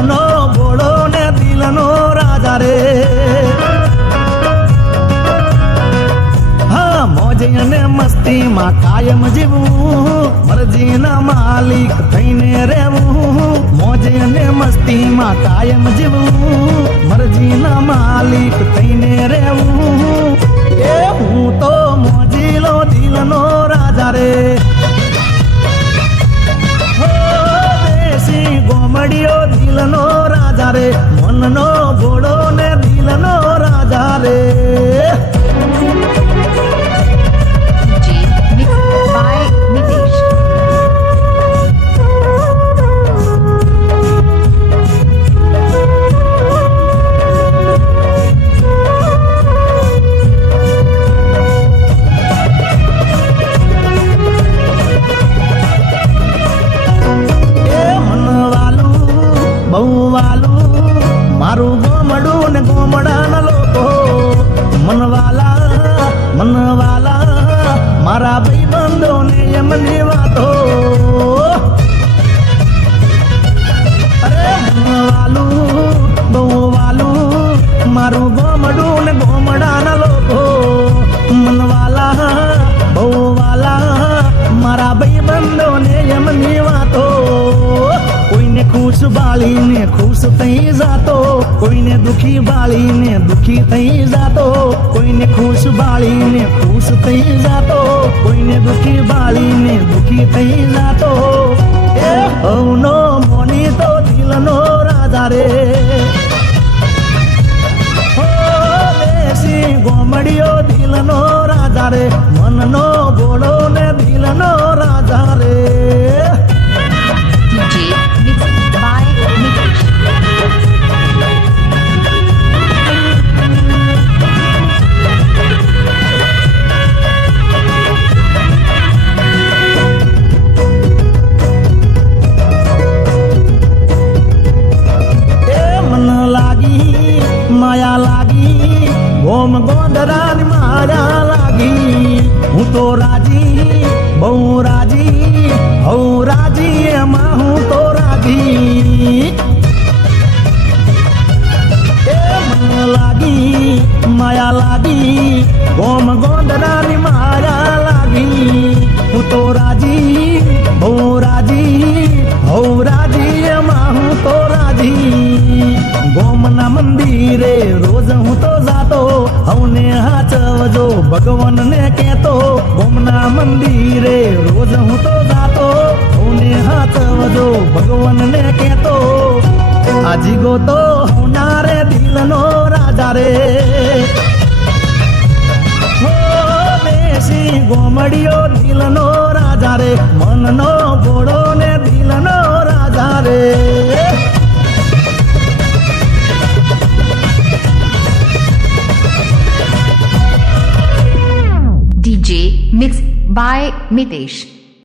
મનનો ભોળો ને દિલનો રાજા રે. હા મોજ અને મસ્તીમાં કાયમ જીવવું, મરજીના માલિક થઈને રહેવું. મોજ અને મસ્તીમાં કાયમ જીવવું, મરજીના માલિક થઈને રહેવું. એ હું તો મોજીલો દિલનો રાજા રે. દેશી ગોમડિયો દિલનો રાજા રે, મનનો ઘોડો ને દિલનો રાજા રે. મારું ગોમડું ને ગોમડાના લોકો, મનવાલા મારા ભાઈબંધો ને એમની વાતો. અરે મનવાલું બહુ વાલું મારું ગોમડું ને ગોમડાના લોકો, મનવાલા બહુ વાલા મારા ભાઈબંધો ને એમની વાતો. કોઈને ખુશ બાળીને ખુશ થઈ જાતો, કોઈને દુખી બાળીને દુખી થઈ જાતો. કોઈને ખુશ બાળીને ખુશ થઈ જાતો, કોઈને દુખી બાળીને દુખી થઈ જાતો. એ હવનો મોની તો દિલનો રાજા રે. દેશી ગોમડિયો દિલનો રાજા રે, મનનો ઘોડો ને દિલનો રાજા રે. માયા લાગી ગોમ ગોંદરાની માયા લાગી. હું તો રાજી બહુ રાજી, હઉ રાજી એમાં હું તો રાજી. એ મન લાગી માયા લાગી ગોમ ગોંદરાની માયા લાગી. હું તો રાજી બહુ રાજી, હઉ રાજી એમાં હું તો રાજી. ગોમના મંદિરે રોજ હું તો જાતો, હવને હાચવજો ભગવાનને કહેતો. ગોમના મંદિરે રોજ હું તો જાતો, હવને હાચવજો ભગવાનને કહેતો. આજીગો તો હોનારે દિલનો રાજા રે. દેશી ગોમડિયો દિલનો રાજા રે, મનનો ઘોડો ને દિલનો રાજા રે. DJ mixed by Mitesh.